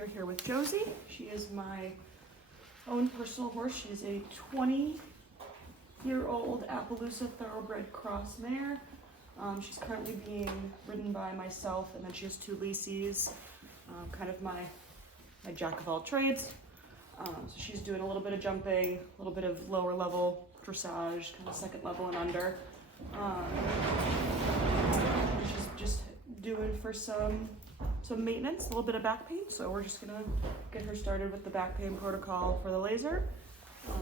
we are here with Josie. She is my own personal horse. She is a 20-year-old Appaloosa Thoroughbred Cross mare. She's currently being ridden by myself, and then she has two Lisies, kind of my jack of all trades. So she's doing a little bit of jumping, a little bit of lower level dressage, kind of second level and under. She's just doing for some maintenance, a little bit of back pain. So we're just gonna get her started with the back pain protocol for the laser. We're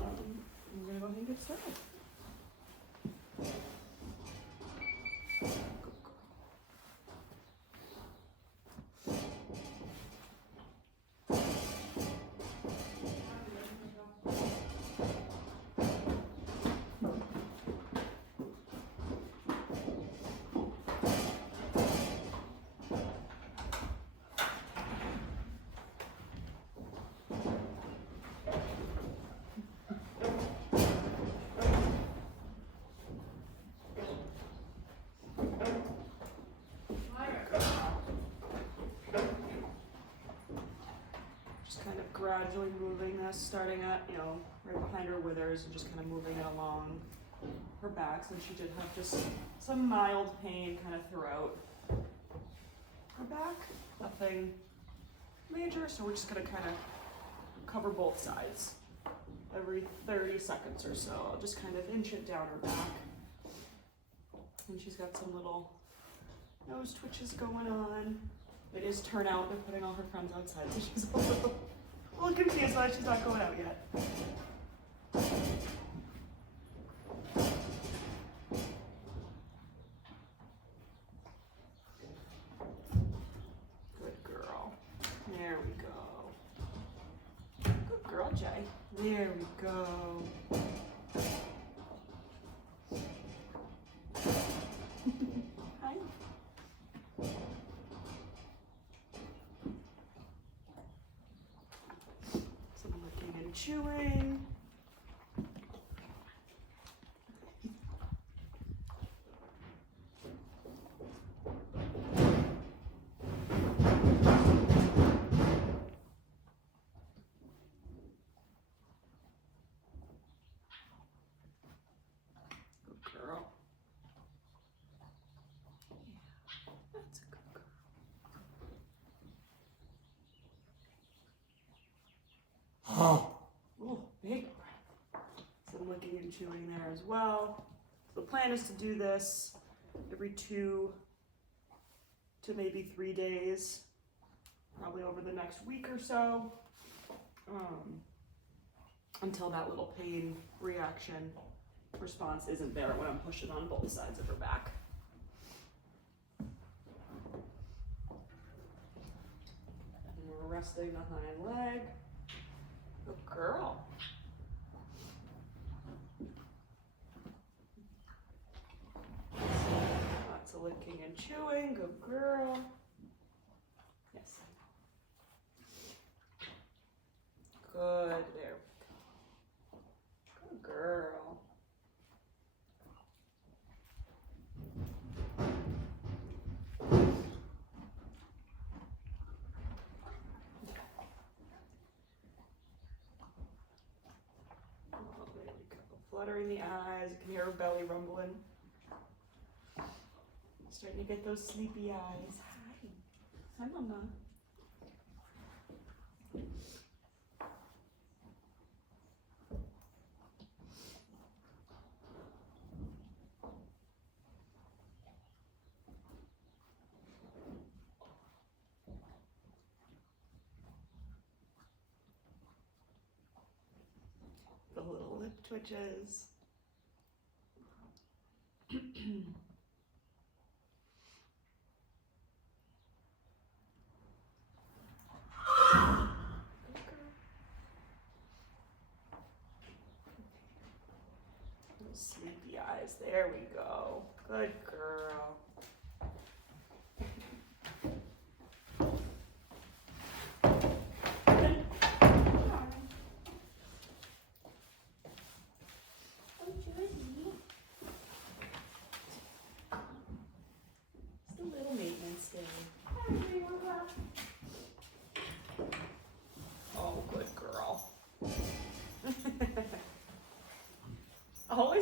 gonna go ahead and get started. Kind of gradually moving this, starting at, right behind her withers and just kind of moving it along her back, since she did have just some mild pain kind of throughout her back. Nothing major, so we're just gonna kind of cover both sides every 30 seconds or so. I'll just kind of inch it down her back. And she's got some little nose twitches going on. It is turnout, they're putting all her friends outside, so she's a little confused why she's not going out yet. Good girl. There we go. Good girl, Jay. There we go. Hi. Some licking and chewing. Good girl. Yeah, that's a good girl. Oh, big breath. Some licking and chewing there as well. So the plan is to do this every 2 to maybe 3 days, probably over the next week or so, until that little pain reaction response isn't there when I'm pushing on both sides of her back. And we're resting the hind leg. Good girl. Lots of licking and chewing. Good girl. Yes. Good. There we go. Good girl. Fluttering the eyes, you can hear her belly rumbling. Starting to get those sleepy eyes. Hi. Hi, Mama. The little lip twitches. Those sleepy eyes. There we go. Good girl. Just a little maintenance day.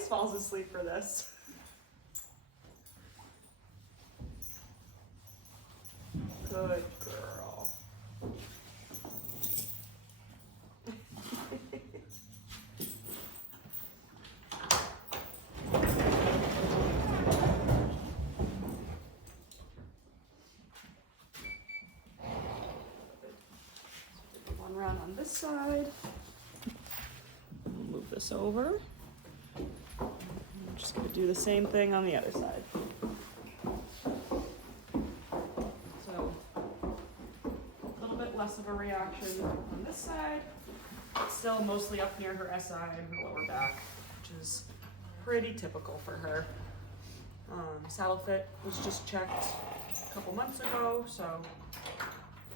falls asleep for this. Good girl. One round on this side. Move this over. I'm just going to do the same thing on the other side. So, a little bit less of a reaction on this side. It's still mostly up near her SI and her lower back, which is pretty typical for her. Saddle fit was just checked a couple months ago, so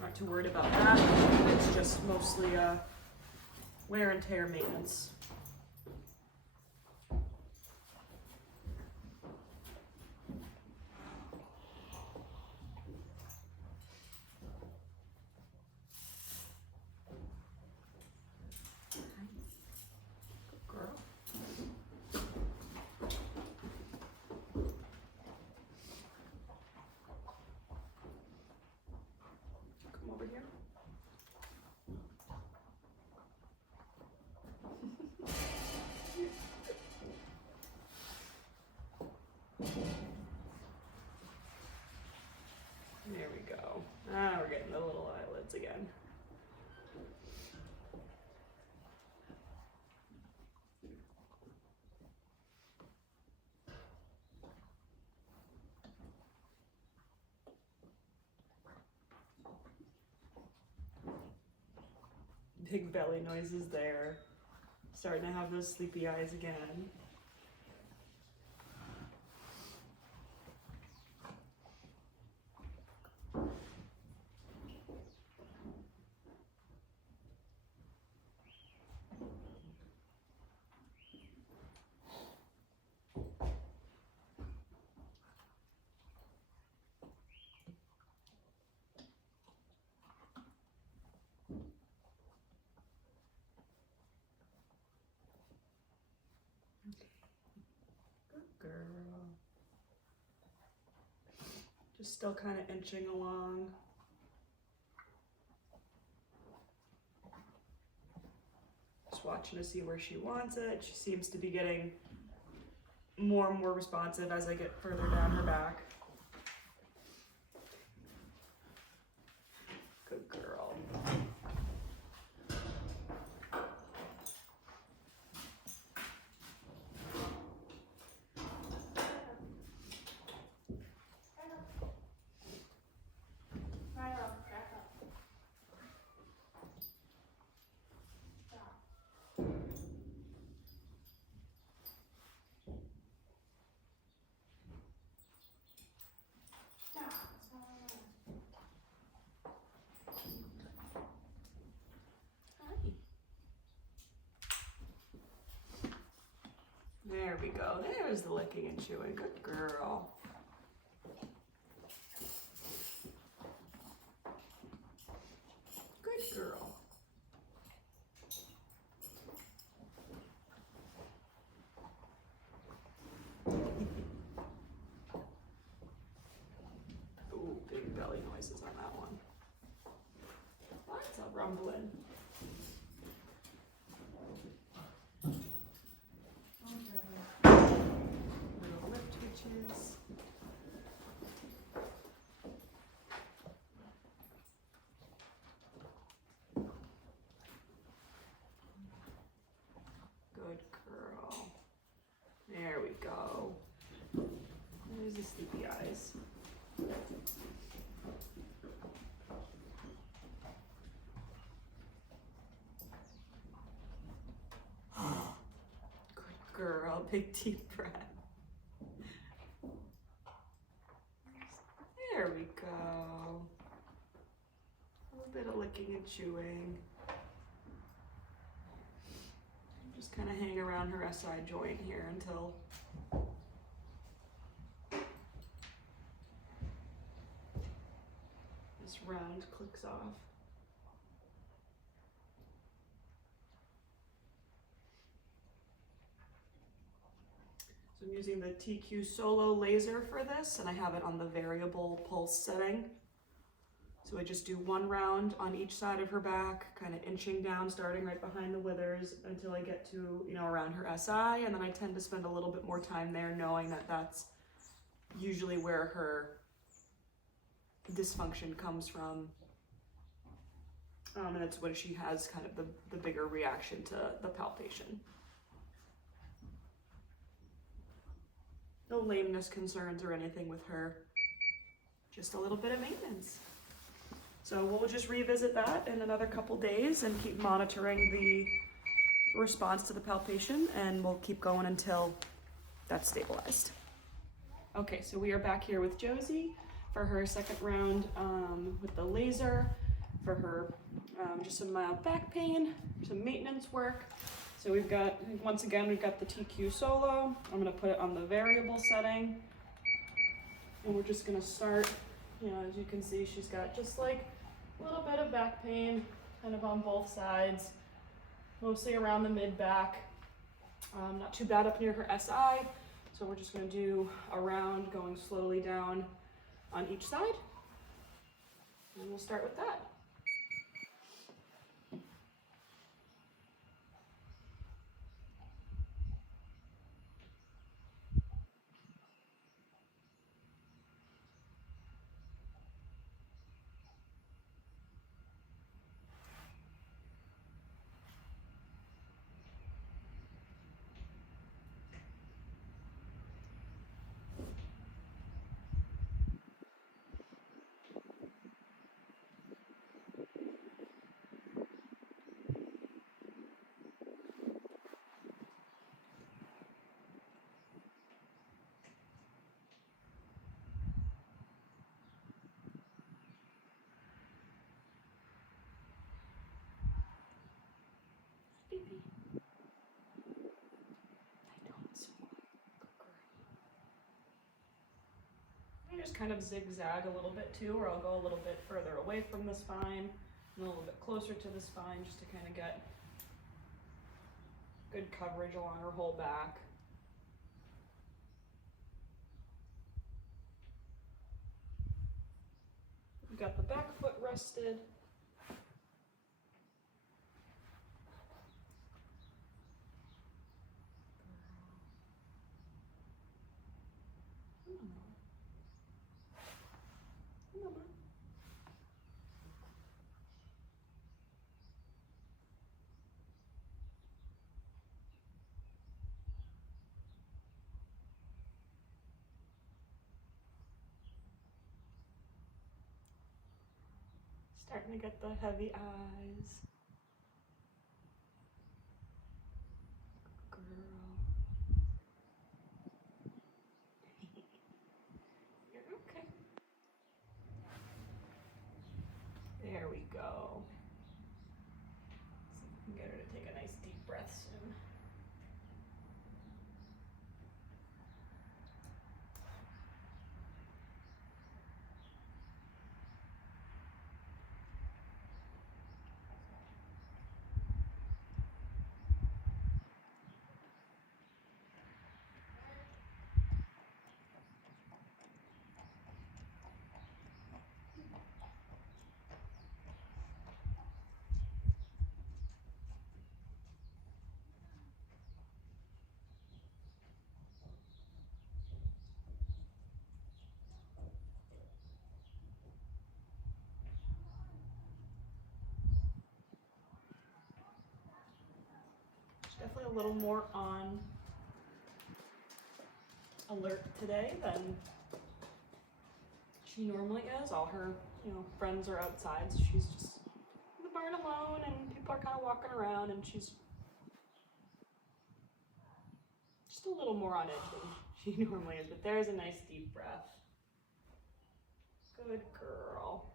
not too worried about that. It's just mostly wear and tear maintenance. Good girl. Come over here. There we go. Ah, we're getting the little eyelids again. Big belly noises there. Starting to have those sleepy eyes again. Good girl. Just still kind of inching along. Just watching to see where she wants it. She seems to be getting more and more responsive as I get further down her back. Good girl. There we go. There's the licking and chewing. Good girl. Good girl. Ooh, big belly noises on that one. Lots of rumbling. Little lip twitches. Good girl. There we go. There's the sleepy eyes. Good girl. Big deep breath. There we go. A little bit of licking and chewing. Just kind of hang around her SI joint here until this round clicks off. So I'm using the TQ Solo laser for this, and I have it on the variable pulse setting. So I just do 1 round on each side of her back, kind of inching down, starting right behind the withers until I get to, you know, around her SI, and then I tend to spend a little bit more time there knowing that that's usually where her dysfunction comes from. And it's when she has kind of the bigger reaction to the palpation. No lameness concerns or anything with her, just a little bit of maintenance. So we'll just revisit that in another couple days and keep monitoring the response to the palpation, and we'll keep going until that's stabilized. Okay, so we are back here with Josie for her second round with the laser, for her just some mild back pain, some maintenance work. So we've got, once again, we've got the TQ Solo. I'm gonna put it on the variable setting. And we're just gonna start, you know, as you can see, she's got just like a little bit of back pain, kind of on both sides, mostly around the mid-back. Not too bad up near her SI. So we're just gonna do a round going slowly down on each side. And we'll start with that. Baby. I know it's so I just kind of zigzag a little bit too, or I'll go a little bit further away from the spine and a little bit closer to the spine just to kind of get good coverage along her whole back. We've got the back foot rested. Starting to get the heavy eyes. Girl. You're okay. There we go. See if we can get her to take a nice deep breath soon. Definitely a little more on alert today than she normally is. All her, you know, friends are outside, so she's just in the barn alone, and people are kind of walking around, and she's just a little more on edge than she normally is. But there's a nice deep breath. Good girl.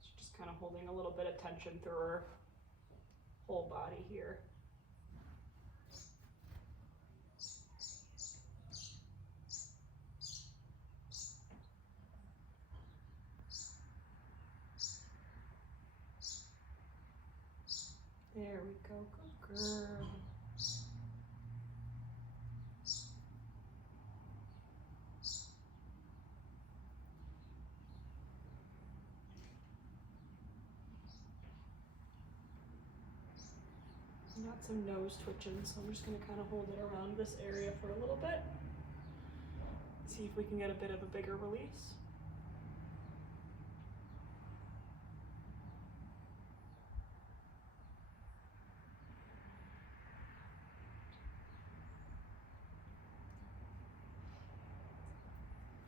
She's just kind of holding a little bit of tension through her whole body here. There we go, good girl. Got some nose twitching, so I'm just gonna kind of hold it around this area for a little bit. See if we can get a bit of a bigger release.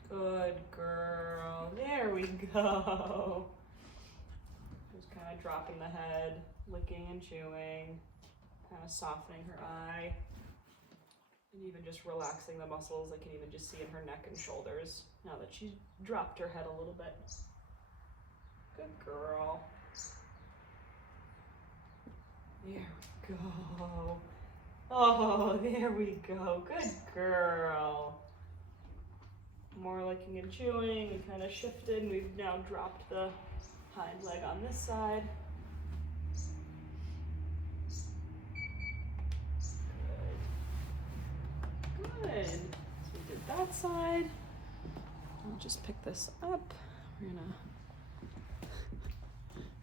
Good girl. There we go. Just kind of dropping the head, licking and chewing, kind of softening her eye, and even just relaxing the muscles. I can even just see in her neck and shoulders now that she's dropped her head a little bit. Good girl. There we go. Oh, there we go. Good girl. More licking and chewing and kind of shifted. We've now dropped the hind leg on this side. Good. So we did that side. I'll just pick this up. We're gonna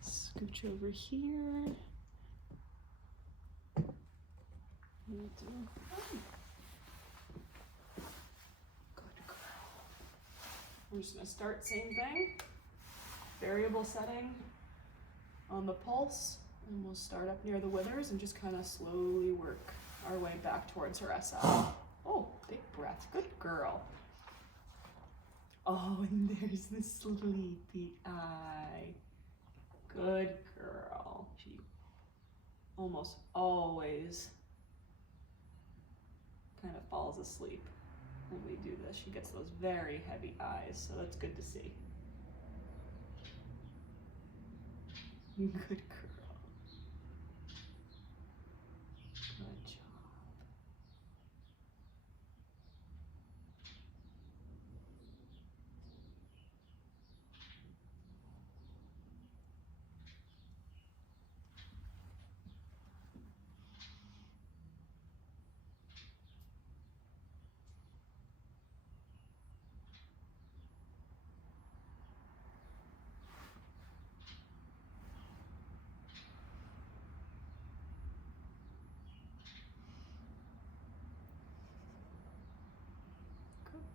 scooch over here. I'm just gonna start, same thing, variable setting on the pulse, and we'll start up near the withers and just kind of slowly work our way back towards her SI. Oh, big breath, good girl. Oh, and there's the sleepy eye. Good girl. She almost always kind of falls asleep when we do this. She gets those very heavy eyes, so that's good to see. Good girl. Good job.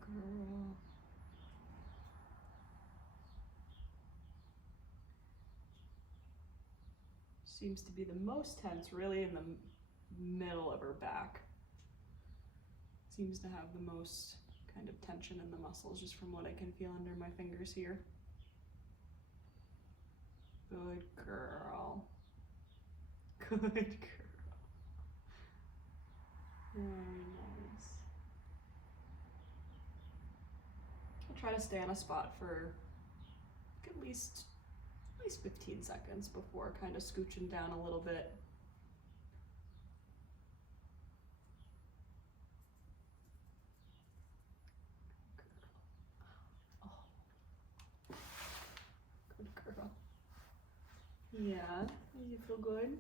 Girl. Seems to be the most tense really in the middle of her back. Seems to have the most kind of tension in the muscles just from what I can feel under my fingers here. Good girl. Good girl. Very nice. I'll try to stay on a spot for at least 15 seconds before kind of scooching down a little bit. Oh. Good girl. Yeah, you feel good?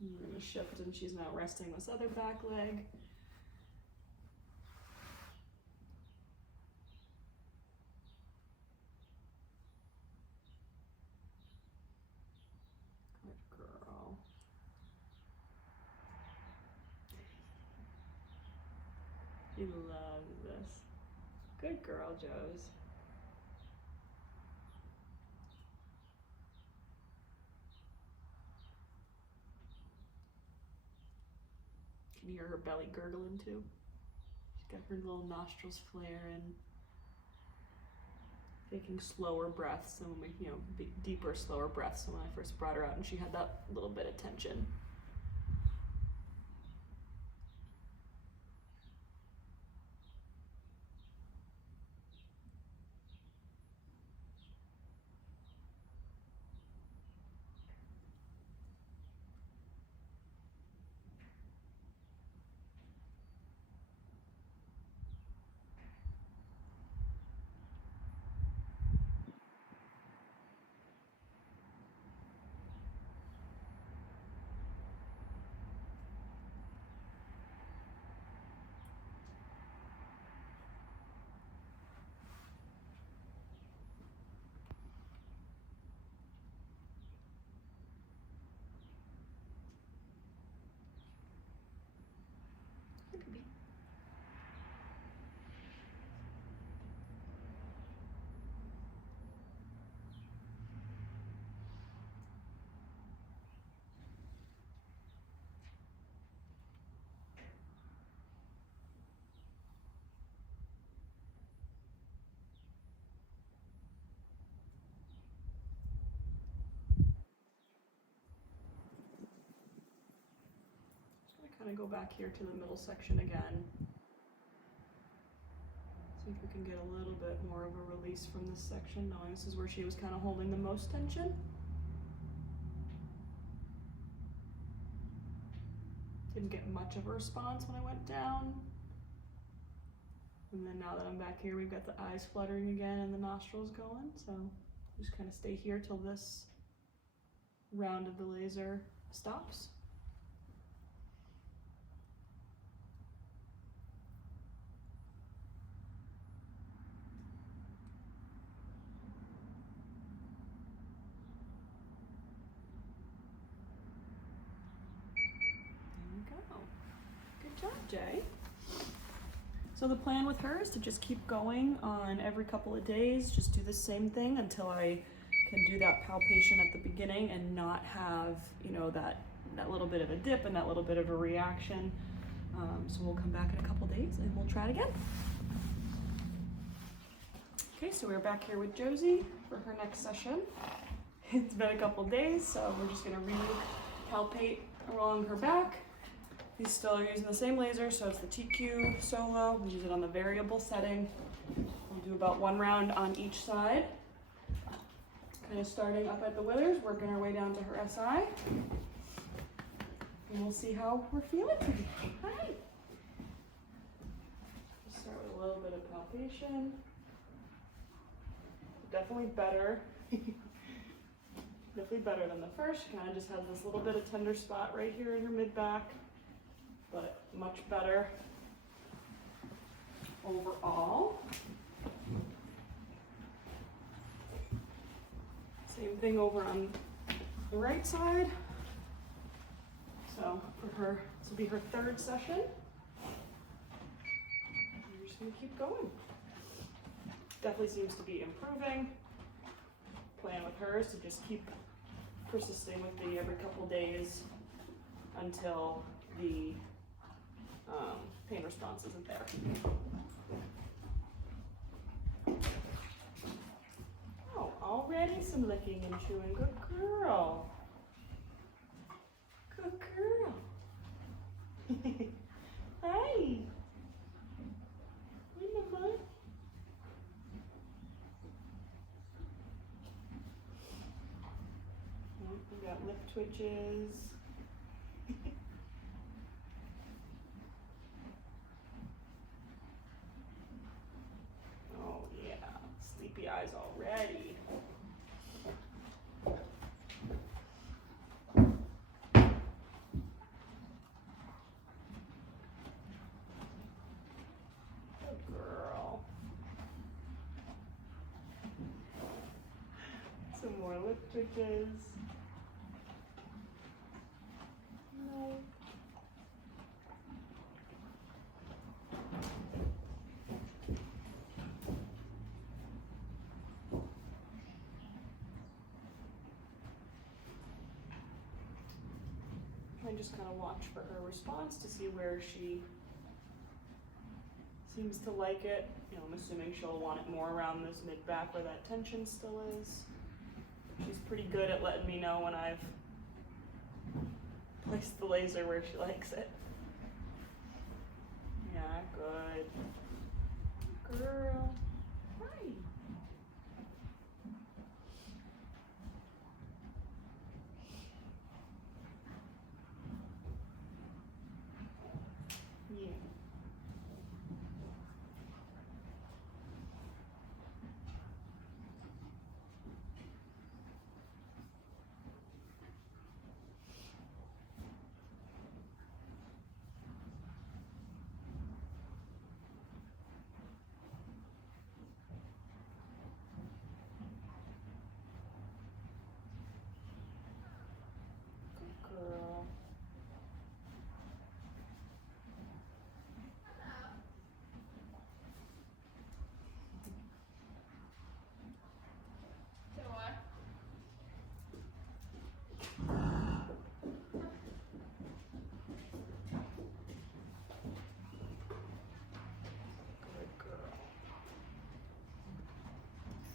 I'm gonna shift and she's now resting this other back leg. He loves this. Good girl, Joes. Can you hear her belly gurgling too? She's got her little nostrils flaring. Taking slower breaths than when we, deeper, slower breaths than when I first brought her out and she had that little bit of tension. kind of go back here to the middle section again. See if we can get a little bit more of a release from this section, knowing this is where she was kind of holding the most tension. Didn't get much of a response when I went down. And then now that I'm back here, we've got the eyes fluttering again and the nostrils going. So just kind of stay here till this round of the laser stops. Good job, Jay. So the plan with her is to just keep going on every couple of days, just do the same thing until I can do that palpation at the beginning and not have, you know, that little bit of a dip and that little bit of a reaction. So we'll come back in a couple days and we'll try it again. Okay, so we're back here with Josie for her next session. It's been a couple days, so we're just gonna re-palpate along her back. These still are using the same laser, so it's the TQ Solo. We use it on the variable setting. We'll do about 1 round on each side. Kind of starting up at the withers, working our way down to her SI. And we'll see how we're feeling today. Hi. Just start with a little bit of palpation. Definitely better. Definitely better than the first. She kind of just has this little bit of tender spot right here in her mid-back, but much better overall. Same thing over on the right side. So for her, this will be her 3rd session. We're just gonna keep going. Definitely seems to be improving. Plan with her is to just keep persisting with the every couple days until the pain response isn't there. Oh, already some licking and chewing. Good girl. Good girl. Hi. Wonderful. We got lip twitches. Oh yeah, sleepy eyes already. Good girl. Some more lip twitches. No. I just kind of watch for her response to see where she seems to like it. You know, I'm assuming she'll want it more around this mid-back where that tension still is. She's pretty good at letting me know when I've placed the laser where she likes it. Yeah, good. Girl. Hi. Yeah. Good girl.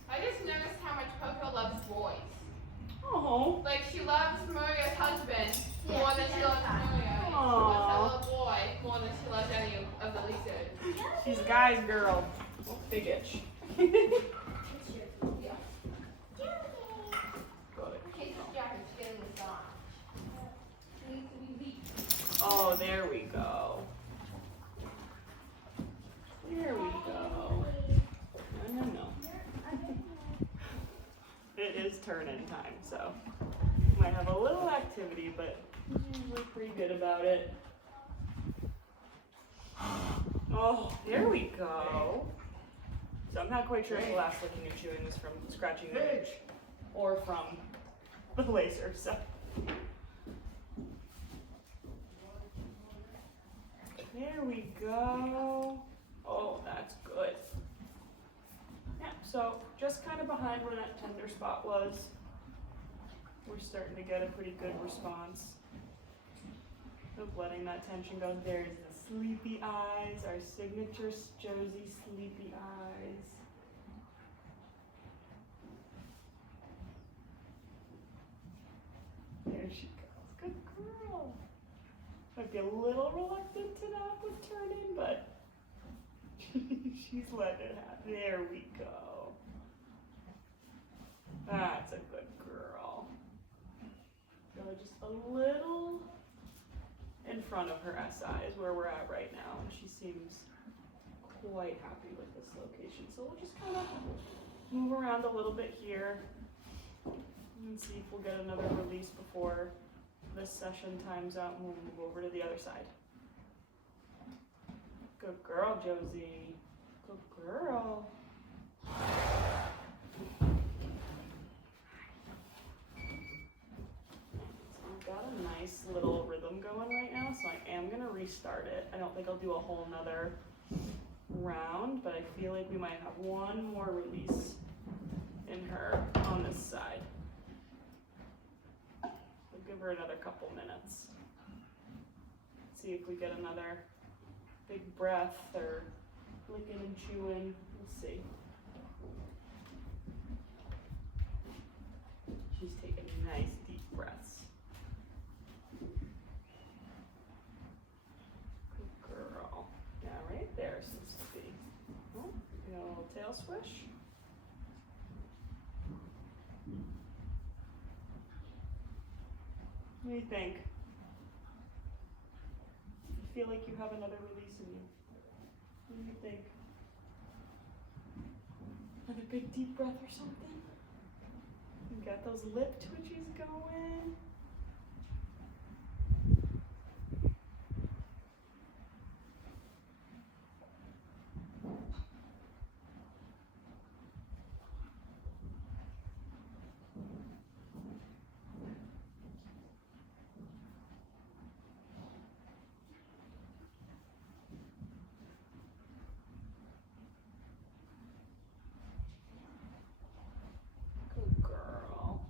I just noticed how much Coco loves boys. Oh. Like, she loves Maria's husband more than she loves Maria. her Aww. little boy more than she loves any of the Lisa's. She's a guy's girl. Oh, big itch. Yeah. Got it. Okay, this jacket's getting massaged. It needs to be weak. Oh, there we go. There we go. No. It is turn-in time, so might have a little activity, but he's usually pretty good about it. Oh, there we go. So I'm not quite sure if the last licking and chewing was from scratching the itch or from the laser, so. There we go. Oh, that's good. Yeah, so just kind of behind where that tender spot was, we're starting to get a pretty good response of letting that tension go. There's the sleepy eyes, our signature Josie sleepy eyes. There she goes. Good girl. Might be a little reluctant to nap with turn-in, but she's letting it happen. There we go. That's a good girl. Go just a little in front of her SI is where we're at right now, and she seems quite happy with this location. So we'll just kind of move around a little bit here and see if we'll get another release before this session times out, and we'll move over to the other side. Good girl, Josie. Good girl. So I've got a nice little rhythm going right now, so I am gonna restart it. I don't think I'll do a whole nother round, but I feel like we might have one more release in her on this side. We'll give her another couple minutes. See if we get another big breath or licking and chewing. We'll see. She's taking nice deep breaths. Good girl. Yeah, right there seems to be. Oh, you got a little tail swish. What do you think? You feel like you have another release in you. What do you think? Another big deep breath or something? You got those lip twitches going. Good girl.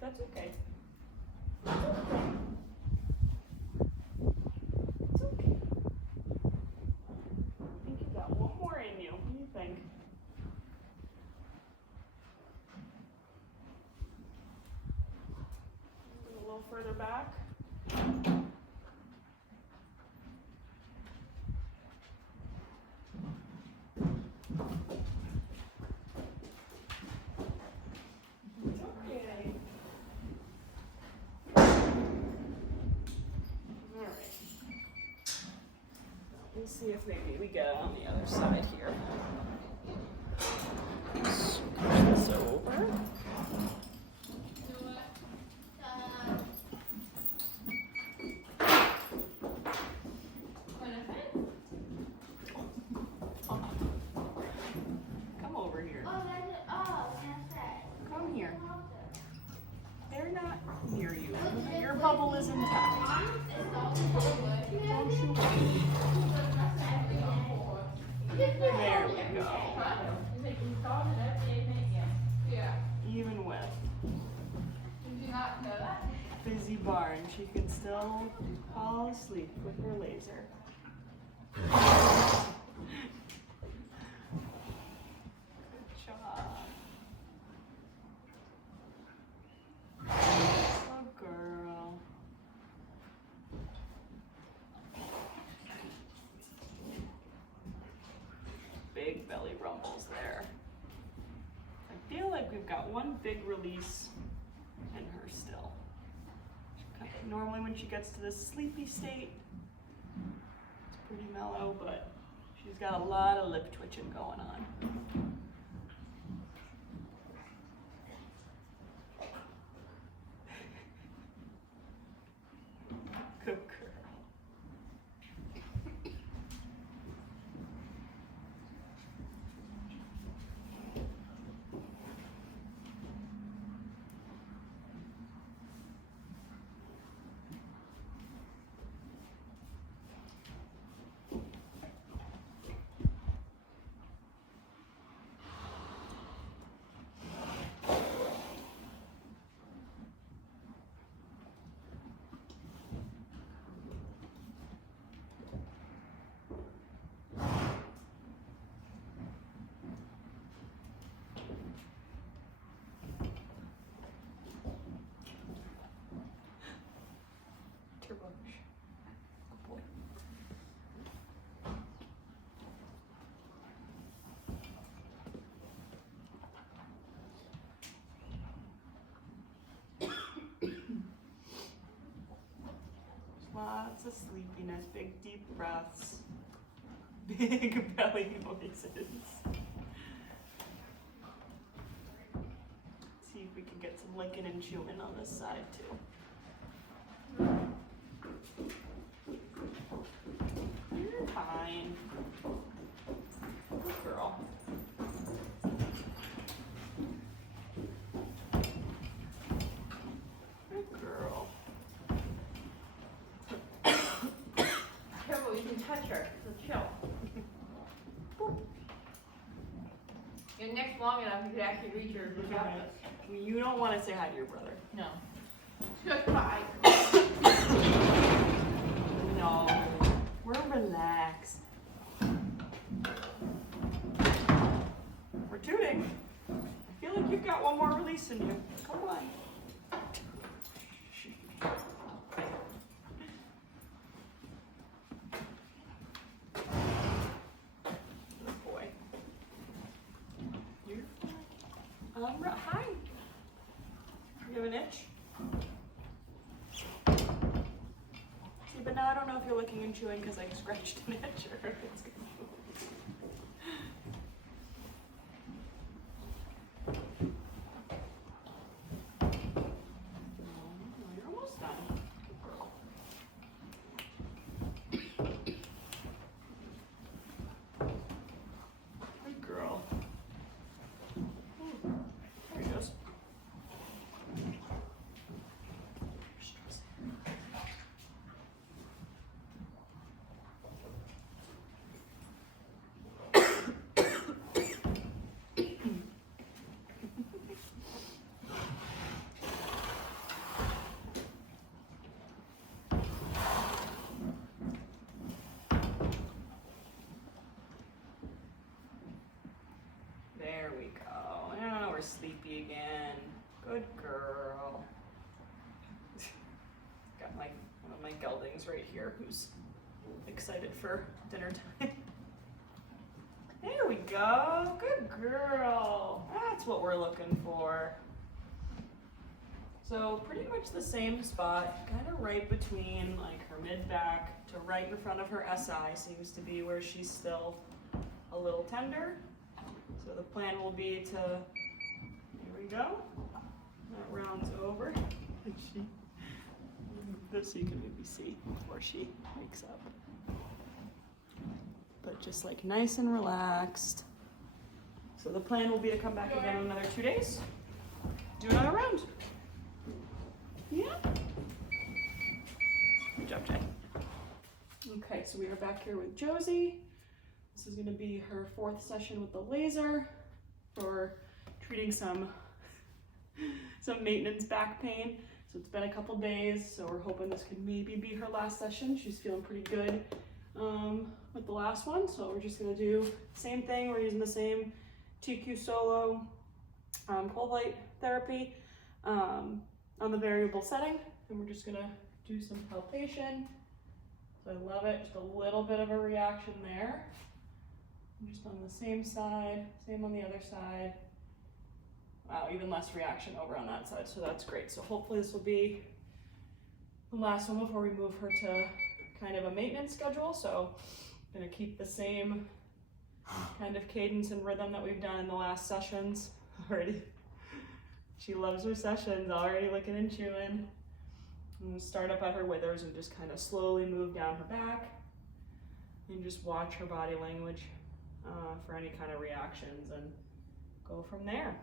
That's okay. It's okay. It's okay. I think you got one more in you. What do you think? A little further back. It's okay. All right. We'll see if maybe we get it on the other side here. Scooch this over. Come over here. Come here. They're not near you. Your bubble is intact. Don't you worry. There we go. Yeah. Even with Did you not know that? busy barn, she can still fall asleep with her laser. Good job. rumbles there. I feel like we've got one big release in her still. Normally when she gets to this sleepy state, it's pretty mellow, but she's got a lot of lip twitching going on. Good girl. Good boy. Lots of sleepiness, big deep breaths, big belly noises. See if we can get some licking and chewing on this side too. You're fine. Good girl. Good girl. Careful, you can touch her, so chill. Your neck's long enough, you could actually reach her. You don't want to say hi to your brother. No. Just bye. No, we're relaxed. We're tooting. I feel like you've got one more release in you. Come on. Good boy. You're fine. Hi. You have an itch? See, but now I don't know if you're licking and chewing because I scratched an itch or if it's gonna move. Oh, you're almost done. Good girl. Ooh, there he goes. There we go. Now we're sleepy again. Good girl. Got one of my geldings right here who's excited for dinner time. There we go. Good girl. That's what we're looking for. So pretty much the same spot, kind of right between like her mid-back to right in front of her SI seems to be where she's still a little tender. So the plan will be to, here we go, that rounds over. This you can maybe see before she wakes up. But just like nice and relaxed. So the plan will be to come back again in another 2 days, do another round. Yeah. Good job, Jay. Okay, so we are back here with Josie. This is gonna be her 4th session with the laser for treating some maintenance back pain. So it's been a couple days, so we're hoping this could maybe be her last session. She's feeling pretty good with the last one, so we're just gonna do the same thing. We're using the same TQ Solo cold light therapy on the variable setting, and we're just gonna do some palpation. So I love it, just a little bit of a reaction there. And just on the same side, same on the other side. Wow, even less reaction over on that side, so that's great. So hopefully this will be the last one before we move her to kind of a maintenance schedule. So I'm gonna keep the same kind of cadence and rhythm that we've done in the last sessions already. She loves her sessions, already licking and chewing. And start up at her withers and just kind of slowly move down her back and just watch her body language for any kind of reactions and go from there.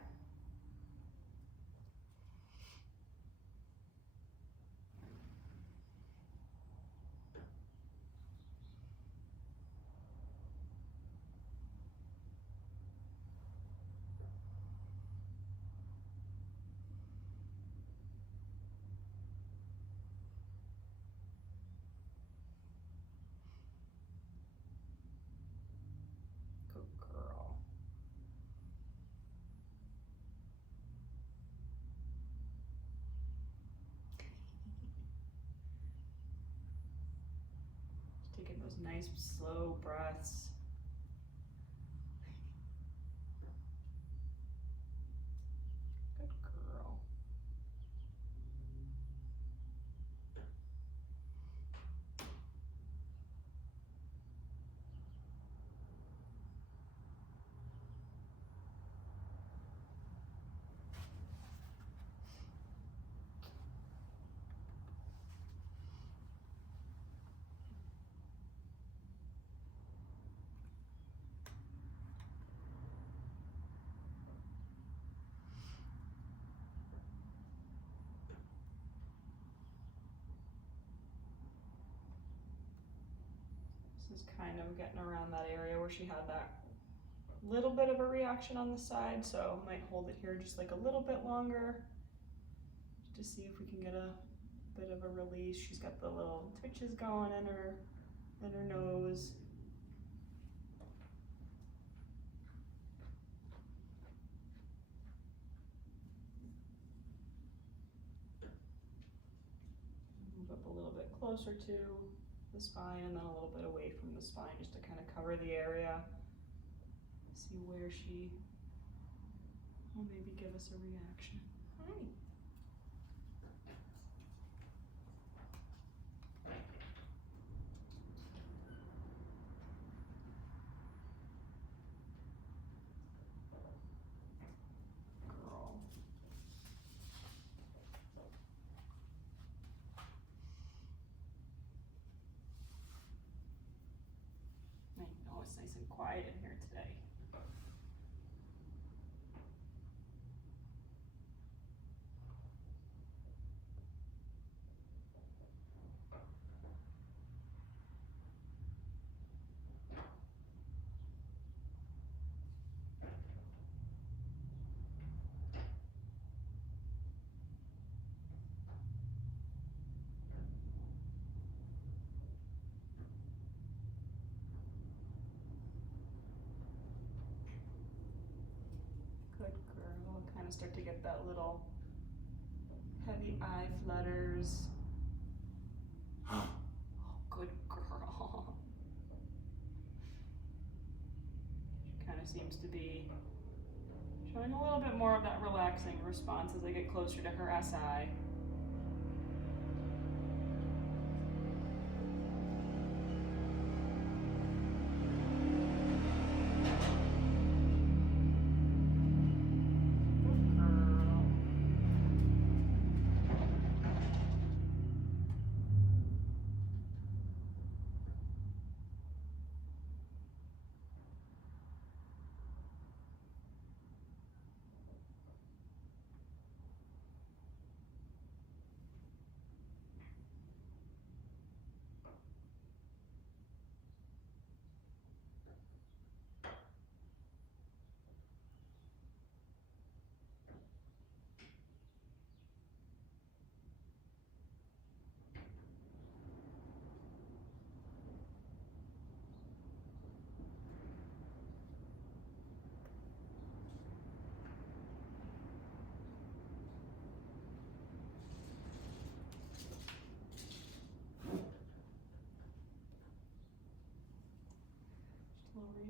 Good girl. Just taking those nice slow breaths. Good girl. This is kind of getting around that area where she had that little bit of a reaction on the side, so I might hold it here just like a little bit longer just to see if we can get a bit of a release. She's got the little twitches going in her nose. Move up a little bit closer to the spine and then a little bit away from the spine just to kind of cover the area. See where she will maybe give us a reaction. Hi. Girl. I know it's nice and quiet in here today. Good girl. Kind of start to get that little heavy eye flutters. Oh, good girl. She kind of seems to be showing a little bit more of that relaxing response as I get closer to her SI.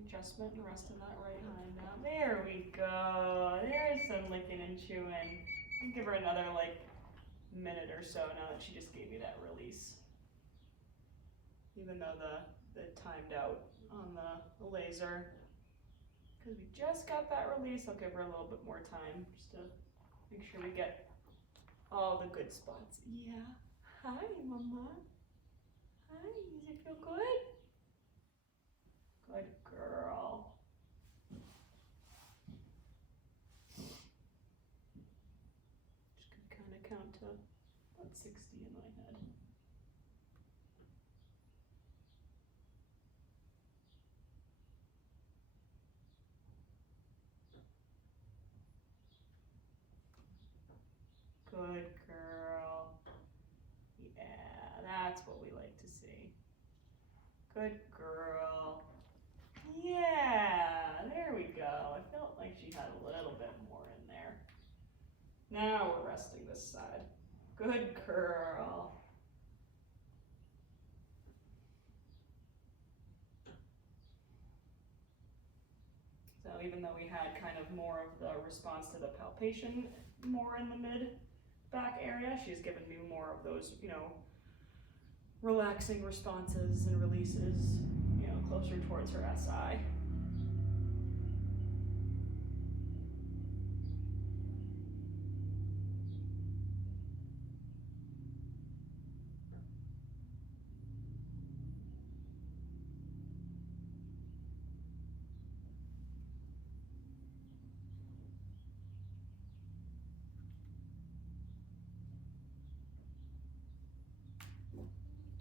adjustment, the rest of that right hind down. There we go. There's some licking and chewing. I'll give her another like minute or so now that she just gave me that release. Even though the timed out on the laser. Because we just got that release, I'll give her a little bit more time just to make sure we get all the good spots. Yeah. Hi, Mama. Hi, does it feel good? Good girl. Just could kind of count to about 60 in my head. Good girl. Yeah, that's what we like to see. Good girl. Yeah, there we go. I felt like she had a little bit more in there. Now we're resting this side. Good girl. So even though we had kind of more of the response to the palpation more in the mid back area, she's given me more of those, you know, relaxing responses and releases, you know, closer towards her SI.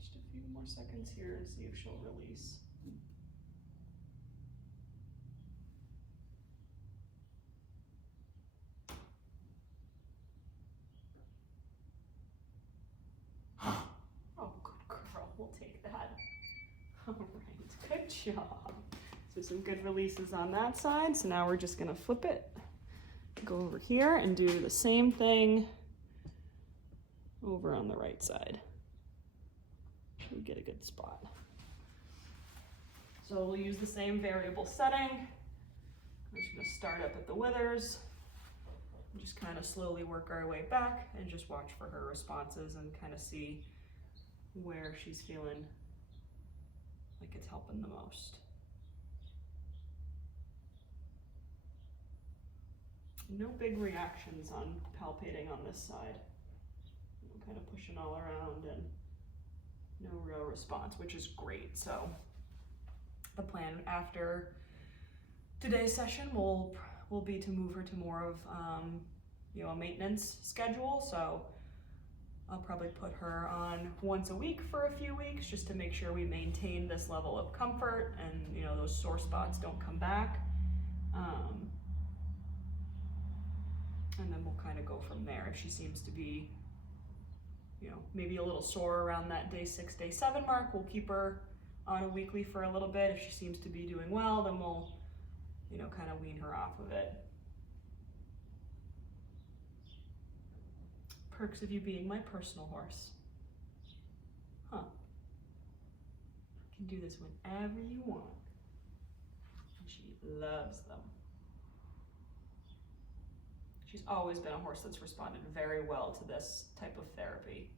Just a few more seconds here and see if she'll release. Oh, good girl, we'll take that. All right, good job. So some good releases on that side. So now we're just gonna flip it, go over here and do the same thing over on the right side. We get a good spot. So we'll use the same variable setting. We're just gonna start up at the withers and just kind of slowly work our way back and just watch for her responses and kind of see where she's feeling like it's helping the most. No big reactions on palpating on this side. I'm kind of pushing all around and no real response, which is great. So the plan after today's session will be to move her to more of you know, a maintenance schedule. So I'll probably put her on once a week for a few weeks just to make sure we maintain this level of comfort and, you know, those sore spots don't come back. And then we'll kind of go from there. If she seems to be, you know, maybe a little sore around that day 6, day 7 mark, we'll keep her on a weekly for a little bit. If she seems to be doing well, then we'll, you know, kind of wean her off of it. Perks of you being my personal horse. Huh. You can do this whenever you want. And she loves them. She's always been a horse that's responded very well to this type of therapy.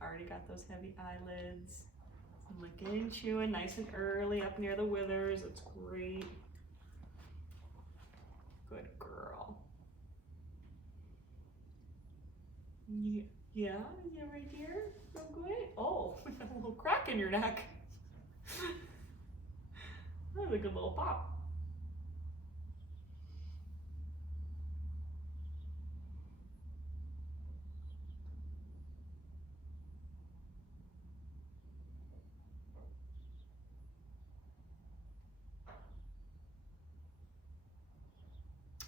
Already got those heavy eyelids. I'm licking and chewing nice and early up near the withers. It's great. Good girl. Yeah, right here. So good. Oh, we got a little crack in your neck. That was a good little pop.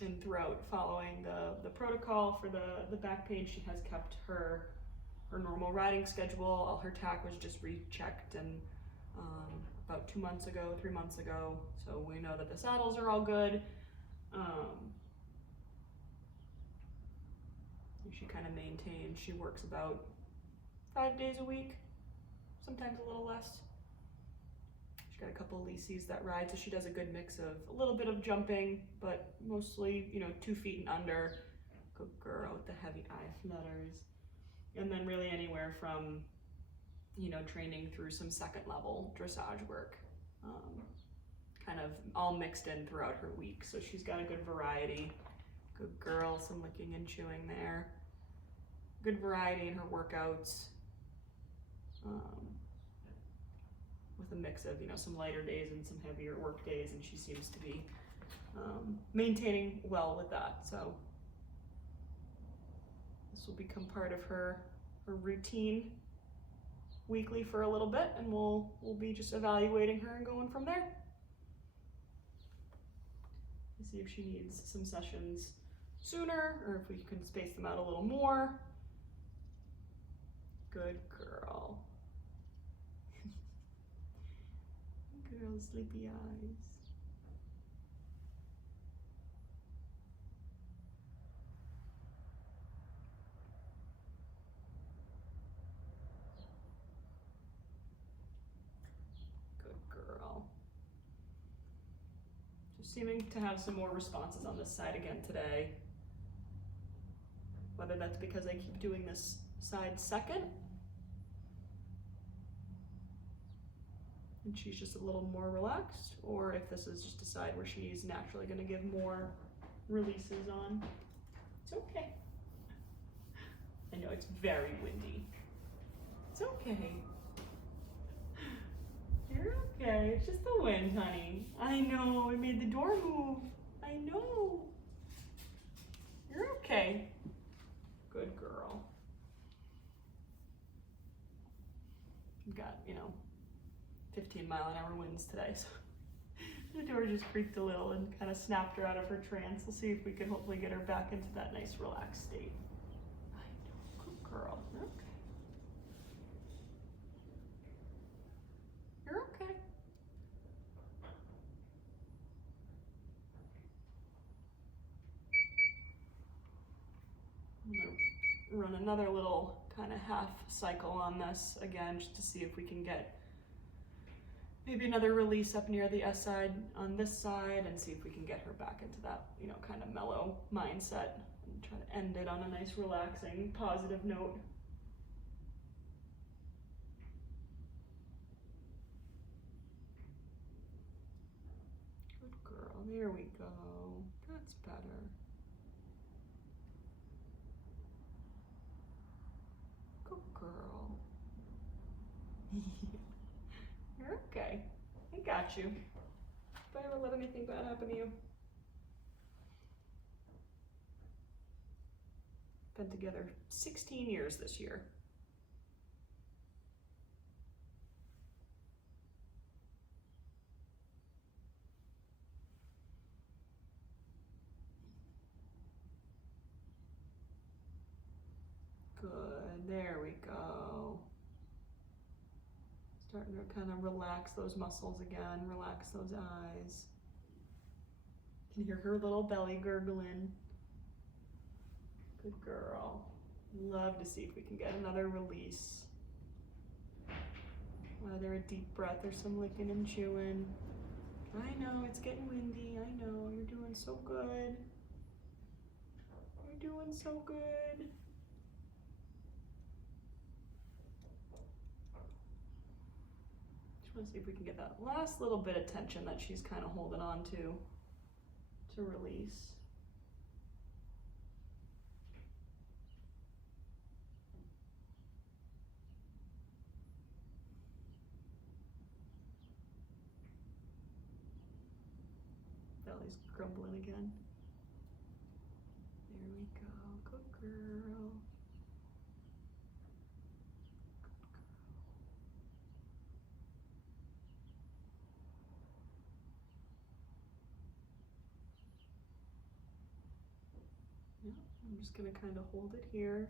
And throughout following the protocol for the back pain, she has kept her normal riding schedule. All her tack was just rechecked and about 3 months ago. So we know that the saddles are all good. She kind of maintains. She works about 5 days a week, sometimes a little less. She's got a couple of leases that ride, so she does a good mix of a little bit of jumping, but mostly, 2 feet and under. Good girl with the heavy eye flutters. And then really anywhere from, training through some second level dressage work. Kind of all mixed in throughout her week. So she's got a good variety. Good girl, some licking and chewing there. Good variety in her workouts. With a mix of, some lighter days and some heavier work days, and she seems to be maintaining well with that. So this will become part of her routine weekly for a little bit, and we'll be just evaluating her and going from there. See if she needs some sessions sooner, or if we can space them out a little more. Good girl. Girl, sleepy eyes. Good girl. Just seeming to have some more responses on this side again today. Whether that's because I keep doing this side second, and she's just a little more relaxed, or if this is just a side where she's naturally going to give more releases on. It's okay. I know it's very windy. It's okay. You're okay. It's just the wind, honey. I know. It made the door move. I know. You're okay. Good girl. We've got, 15-mile-an-hour winds today, so the door just creaked a little and kind of snapped her out of her trance. We'll see if we can hopefully get her back into that nice relaxed state. I know, good girl. Okay. You're okay. I'm gonna run another little kind of half cycle on this again, just to see if we can get maybe another release up near the S side on this side, and see if we can get her back into that, kind of mellow mindset, and try to end it on a nice, relaxing, positive note. Good girl. There we go. That's better. Good girl. You're okay. I got you. If I ever let anything bad happen to you. Been together 16 years this year. Good. There we go. Starting to kind of relax those muscles again, relax those eyes. You can hear her little belly gurgling. Good girl. Love to see if we can get another release. Whether a deep breath or some licking and chewing. I know, it's getting windy. I know, you're doing so good. You're doing so good. Just want to see if we can get that last little bit of tension that she's kind of holding on to release. Belly's grumbling again. There we go. Good girl. Yeah, I'm just going to kind of hold it here.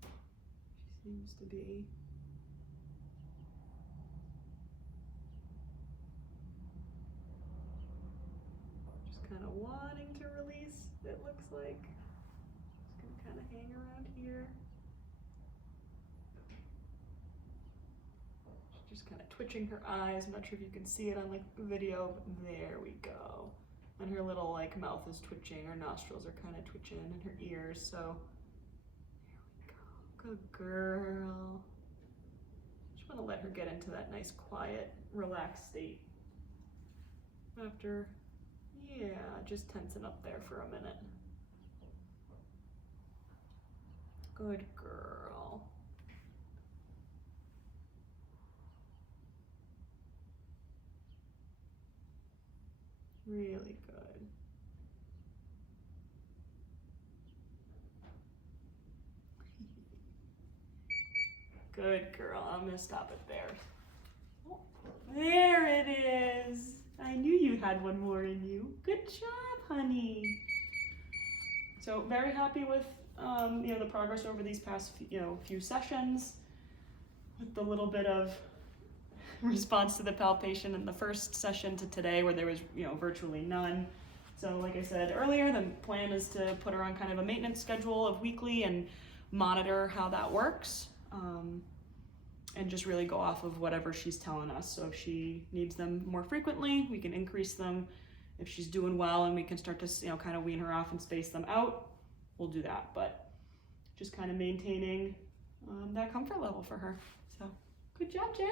She seems to be just kind of wanting to release, it looks like. Just going to kind of hang twitching her eyes. I'm not sure if you can see it on like video, but there we go. And her little like mouth is twitching, her nostrils are kind of twitching, and her ears, so there we go. Good girl. Just want to let her get into that nice, quiet, relaxed state. After, yeah, just tensing up there for a minute. Good girl. Really good. Good girl. I'm gonna stop it there. Oh, there it is. I knew you had one more in you. Good job, honey. So very happy with the progress over these past few sessions, with the little bit of response to the palpation in the first session to today, where there was virtually none. So like I said earlier, the plan is to put her on kind of a maintenance schedule of weekly and monitor how that works, and just really go off of whatever she's telling us. So if she needs them more frequently, we can increase them. If she's doing well and we can start to kind of wean her off and space them out, we'll do that. But just kind of maintaining that comfort level for her. So good job, Jay.